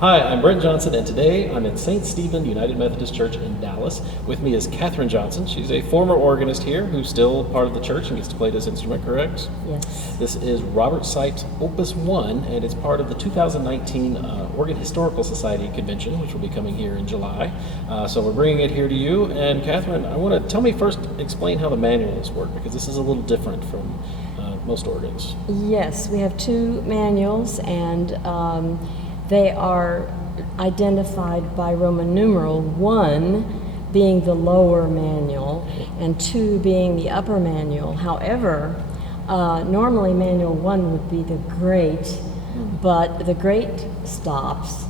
Hi, I'm Brent Johnson, and today I'm at St. Stephen United Methodist Church in Dallas. With me is Kathryn Johnson. She's a former organist here who's still part of the church and gets to play this instrument, correct? Yes. This is Robert Sipe's Opus 1, and it's part of the 2019 Organ Historical Society Convention, which will be coming here in July. So we're bringing it here to you. And Kathryn, I want to tell me first, explain how the manuals work, because this is a little different from most organs. Yes, we have two manuals, and they are identified by Roman numeral, 1 being the lower manual and 2 being the upper manual. However, normally manual 1 would be the great, but the great stops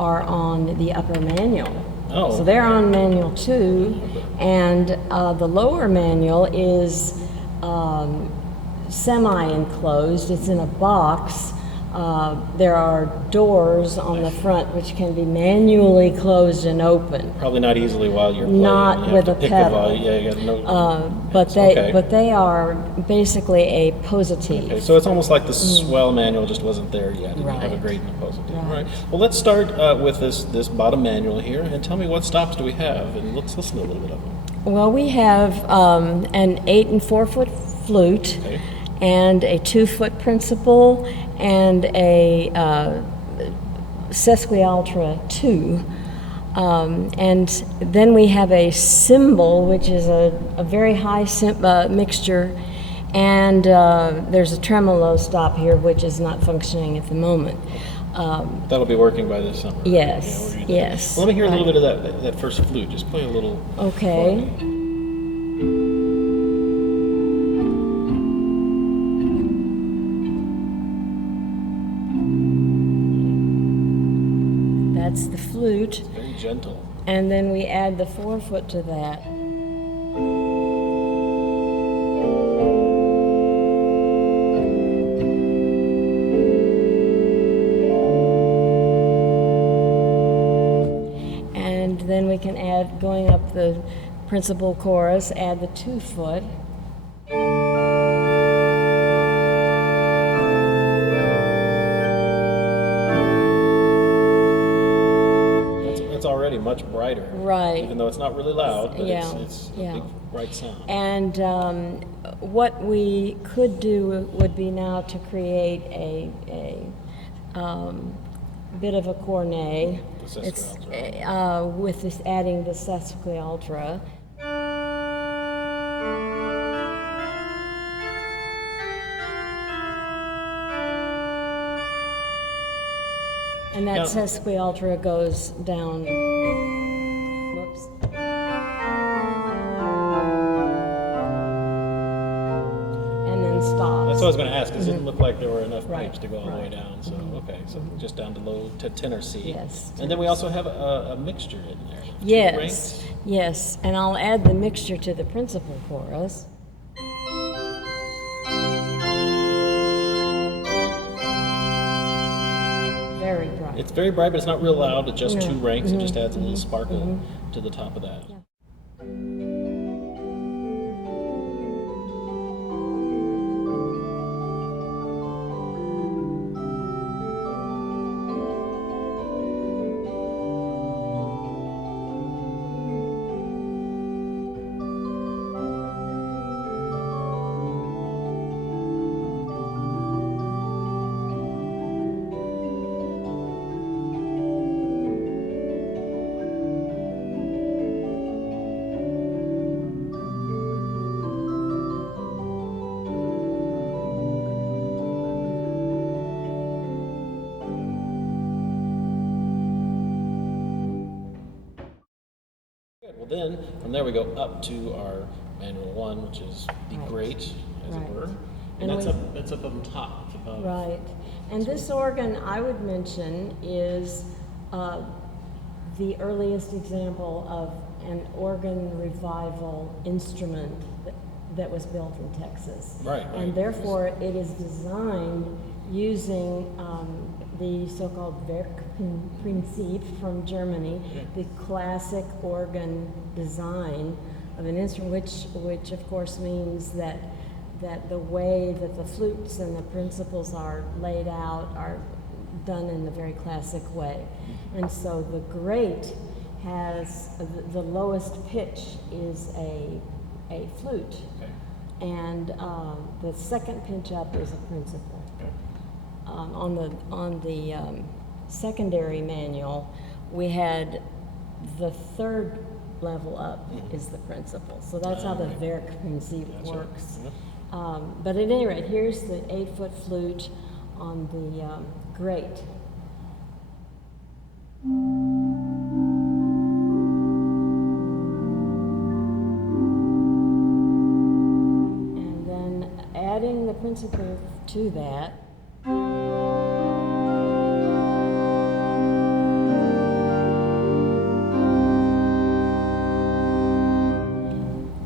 are on the upper manual. Oh. So they're on manual 2, and the lower manual is semi-enclosed. It's in a box. There are doors on the front which can be manually closed and open. Probably not easily while you're playing. Not you with have a to pick pedal. The yeah, you got to know. But they are basically a positive. Okay, so it's almost like the swell manual just wasn't there yet. It didn't have a Right. great and a positive. Right. All right. Well, let's start with this bottom manual here, and tell me what stops do we have, and let's listen to a little bit of them. Well, we have an 8 and 4 foot flute, Okay. and a 2-foot principal, and a sesquialtra 2. And then we have a cymbal, which is a very high mixture, and there's a tremolo stop here, which is not functioning at the moment. That'll be working by this summer. Yes, Yeah, yes. Well, let me hear a little bit of that first flute. Just play a little. Okay. for me. That's the flute. Very gentle. And then we add the 4 foot to that. And then we can add, going up the principal chorus, add the 2 foot. It's already much brighter. Right. Even though it's not really loud, but Yeah, it's a yeah. big, bright sound. And what we could do would be now to create a bit of a cornet. The It's sesquialtra. with this adding the sesquialtra. And that Now- sesquialtra goes down. Whoops. And then stops. That's what I was going to ask, because it didn't look like there were enough Right, pipes to go all the way right. down. So, okay, so just down to tenor C. Yes, And then we also have a mixture in there. 2 Yes, ranks. yes, and I'll add the mixture to the principal chorus. Very bright. It's very bright, but it's not real loud. It's just No. 2 ranks. It just adds a little sparkle to the top of that. Good. Well, then from there we go up to our manual 1, which is the Right. great, as Right. it were, And and that's we- up on top. It's above. Right. And this organ, I would mention, is the earliest example of an organ revival instrument that was built in Texas. Right. And therefore, it is designed using the so-called Werkprinzip from Germany, the classic organ design of an instrument, which of course means that the way that the flutes and the principals are laid out are done in the very classic way. And so the great has, the lowest pitch is a flute. Okay. And the second pitch up is a principal. Okay. On the secondary manual, we had the third level up is the principal. So that's how the Werkprinzip works. But at any rate, here's the 8-foot flute on the grate. And then adding the principal to that.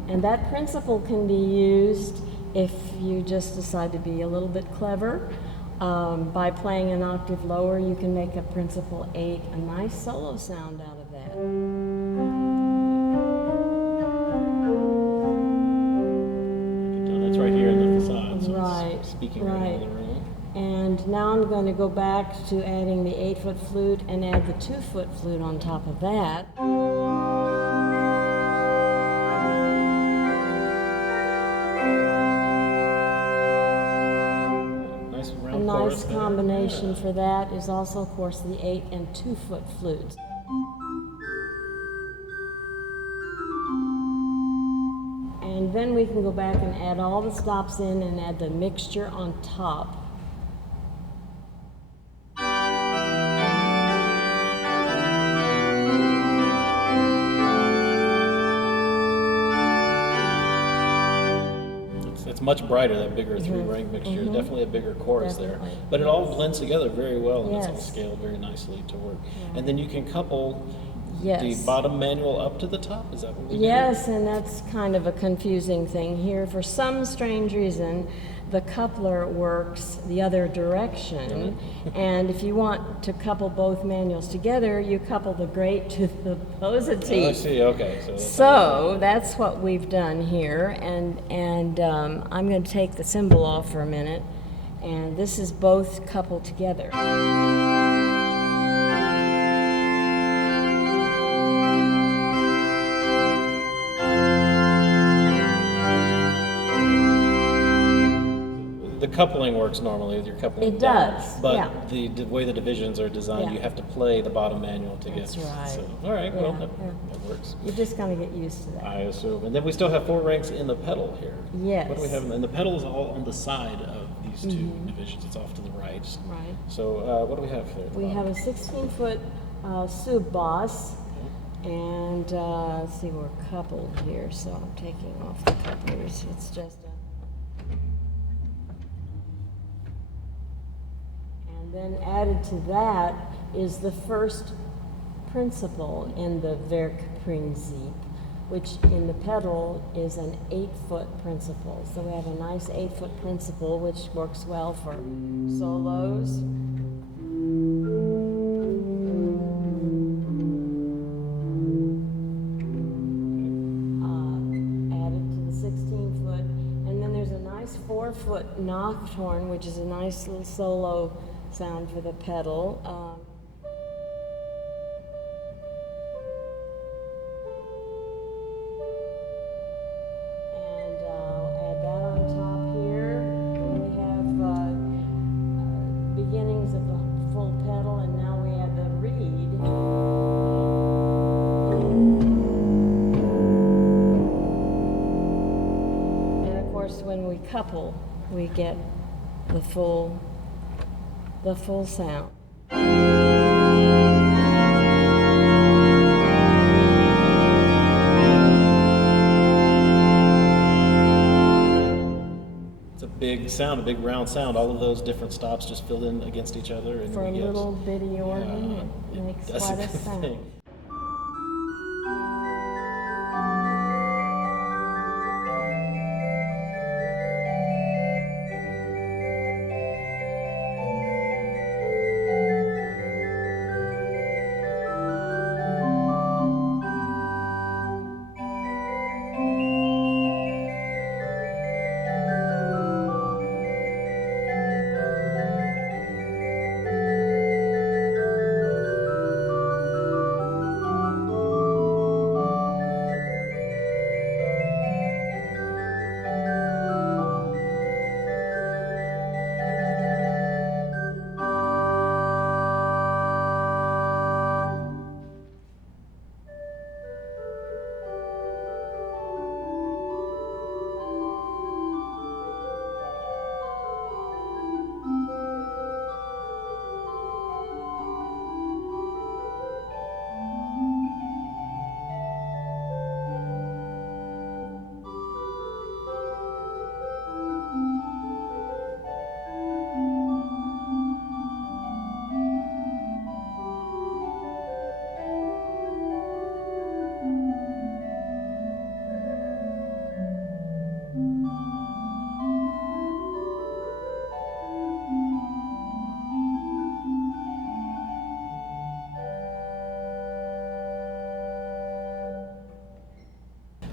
And that principle can be used if you just decide to be a little bit clever. By playing an octave lower, you can make a principal 8, a nice solo sound out of that. That's right here in the facade. So Right, it's speaking right into the room. And now I'm going to go back to adding the 8-foot flute and add the 2-foot flute on top of that. A nice combination for that is also, of course, the 8 and 2-foot flutes. And then we can go back and add all the stops in and add the mixture on top. It's much brighter, that bigger three-ring mixture. Definitely a bigger chorus there. But it all blends together very well, and it's all scaled very nicely to work. And then you can couple the bottom manual up to the top? Is that what we do? Yes, and that's kind of a confusing thing here. For some strange reason, the coupler works the other direction. And if you want to couple both manuals together, you couple the grate to the positive. Oh, I see, okay. So that's what we've done here. And I'm going to take the cymbal off for a minute. And this is both coupled together. The coupling works normally with your coupling. It does, But the way the divisions are designed, you have to play the bottom manual together. That's right. So, all right, well, that works. You're just going to get used to that. I assume. And then we still have 4 ranks in the pedal here. Yes. What do we have? And the pedal is all on the side of these 2 divisions. It's off to the right. Right. So what do we have here? We have a 16-foot sub bass, and let's see, we're coupled here, so I'm taking off the couplers. It's just a... And then added to that is the first principle in the Werkprinzip, which in the pedal is an 8-foot principle. So we have a nice 8-foot principle, which works well for solos. Added to the 16-foot. And then there's a nice 4-foot nocturne, which is a nice little solo sound for the pedal. And I'll add that on top here. And we have beginnings of the full pedal, and now we add the reed. And of course, when we couple, we get the full sound. It's a big sound, a big round sound. All of those different stops just filled in against each other. And For a little bitty organ, it makes does quite a a good sound. thing.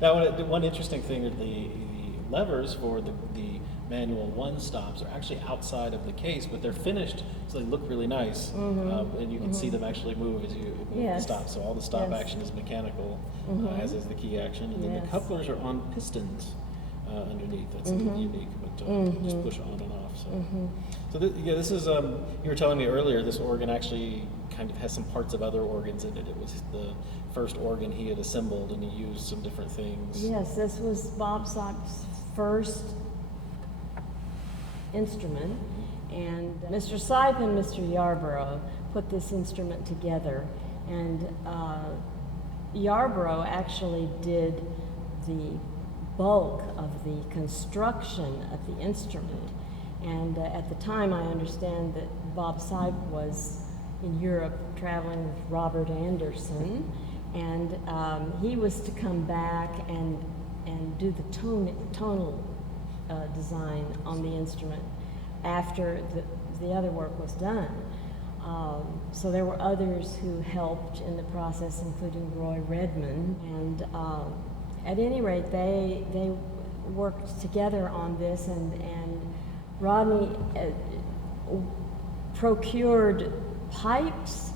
Now, one interesting thing is the levers for the manual 1 stops are actually outside of the case, but they're finished, so they look really nice, and you can see them actually move as you move the stop. So all the stop action is mechanical, as is the key action, and then the couplers are on pistons underneath. That's unique, but just push on and off. So this is you were telling me earlier. This organ actually kind of has some parts of other organs in it. It was the first organ he had assembled, and he used some different things. Yes, this was Bob Sipe's first instrument, and Mr. Sipe and Mr. Yarbrough put this instrument together, and Yarbrough actually did the bulk of the construction of the instrument. And at the time, I understand that Bob Sipe was in Europe traveling with Robert Anderson, and he was to come back and do the tonal design on the instrument after the other work was done. So there were others who helped in the process, including Roy Redmond, and at any rate, they worked together on this, and Rodney procured pipes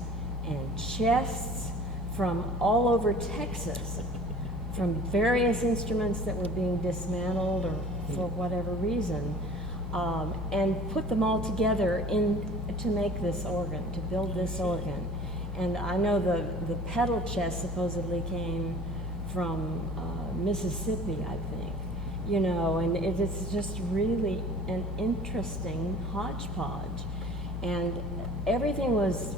and chests from all over Texas, from various instruments that were being dismantled or for whatever reason, and put them all together to make this organ, to build this organ. And I know the pedal chest supposedly came from Mississippi, I think, and it is just really an interesting hodgepodge. And everything was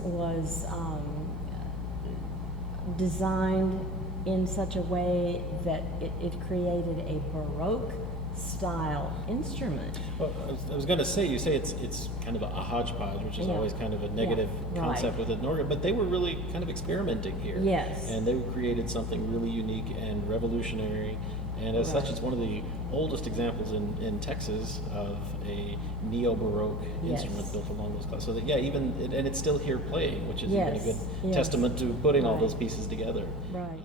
designed in such a way that it created a Baroque style instrument. Well, I was going to say, you say it's kind of a hodgepodge, which is always kind of a negative concept with an organ, but they were really kind of experimenting here. Yes. And they created something really unique and revolutionary, and as such, it's one of the oldest examples in Texas of a neo-baroque instrument built along those lines. So that, and it's still here playing, which is even a good testament to putting all those pieces together. Right.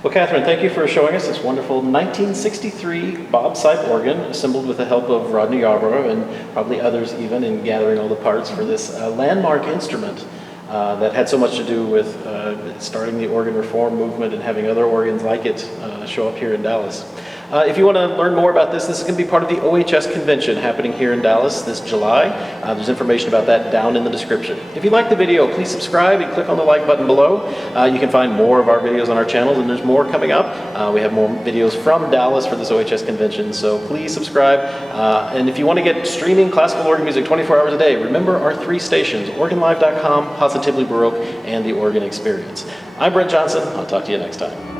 Well, Kathryn, thank you for showing us this wonderful 1963 Bob Sipe organ, assembled with the help of Rodney Yarbrough and probably others even in gathering all the parts for this landmark instrument that had so much to do with starting the organ reform movement and having other organs like it show up here in Dallas. If you want to learn more about this is going to be part of the OHS Convention happening here in Dallas this July. There's information about that down in the description. If you like the video, please subscribe and click on the like button below. You can find more of our videos on our channels, and there's more coming up. We have more videos from Dallas for this OHS Convention, so please subscribe. And if you want to get streaming classical organ music 24 hours a day, remember our 3 stations, organlive.com, Positively Baroque, and The Organ Experience. I'm Brent Johnson. I'll talk to you next time.